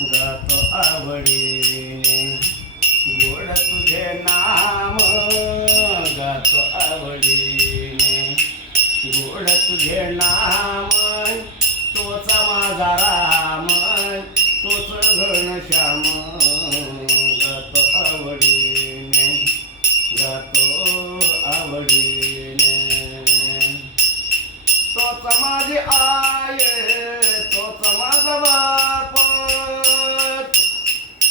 गातो आवडीने. गोड तुझे नाम. गातो आवडीने. गोड तुझे नाम. तोच माझा राम. तोच घनश्याम गातो आवडीने. गातो आवडीने. तोच माझी आ तोच माझा बाप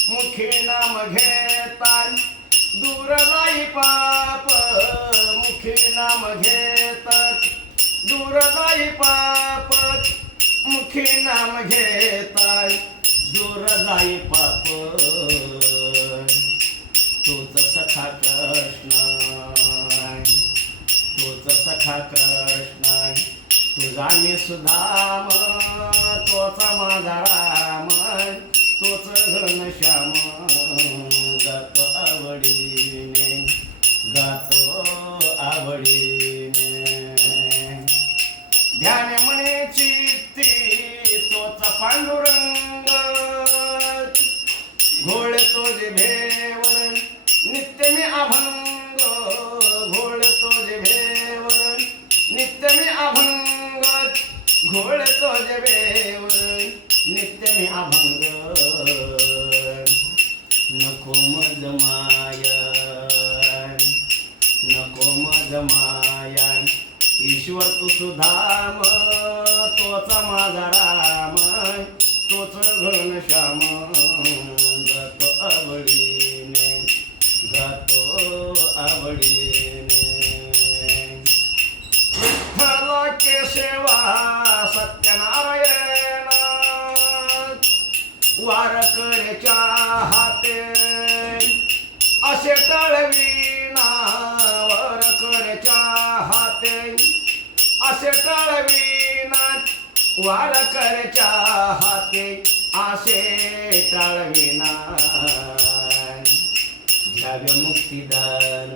मुखी नाम घेताय दूर जाई पाप. मुखी नाम घेतात दूर जाई पाप. मुखी नाम घेताय दूर जाई पाप. तोच सखा कृष्ण तोच सखा कृष्ण तुझा मी सुधाम तोच माझा राम तोच घनश्याम गातो आवडीने गातो आवडीने. ध्यान म्हणे चित्ती तोच पांडुरंग घोळ तो जे घोळ तो जे नित्य मी अभंग. नको मज माया नको मज माया ईश्वर तू सुधाम तोच माझा राम तोच घनश्याम गातो आवडीने गातो आवडीने. विठ्ठल केशवा सत्यनारायण. वारकऱ्याच्या हाते असे टळविना वारकऱ्याच्या हाते. असे टळविना वारकऱ्याच्या हाते असे टळविना घ्यावे मुक्तिदान.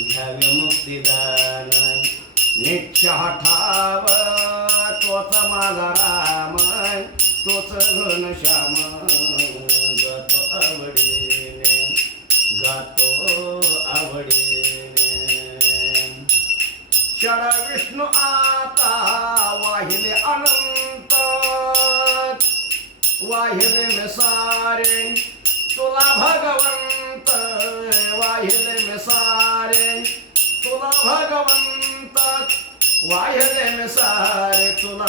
घ्यावे मुक्तीदान नित्य हठाव तोच माझा राम तोच घनश्याम गातो आवडीने. गातो आवडीने. क्षण विष्णू आता वाहिले अनंत. वाहिले मे सारे तुला भगवंत वाहिले मिसारे तुला भगवंत वाहिले मिसारे तुला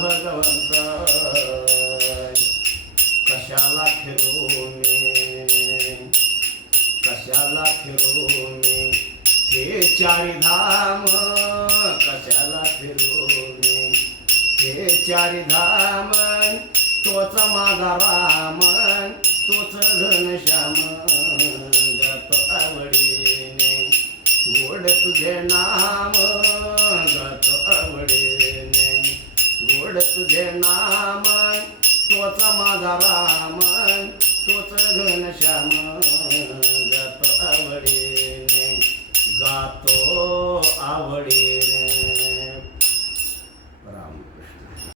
भगवंत कशाला फिरू मी कशाला फिरू मी हे चारी धाम कशाला फिरू मी हे चारी धाम तोच माझा राम तोच घनश्याम गोड तुझे नाम गातो आवडीने. गोड तुझे नाम तोच माझा राम तोच घनश्याम गातो आवडीने. गातो आवडी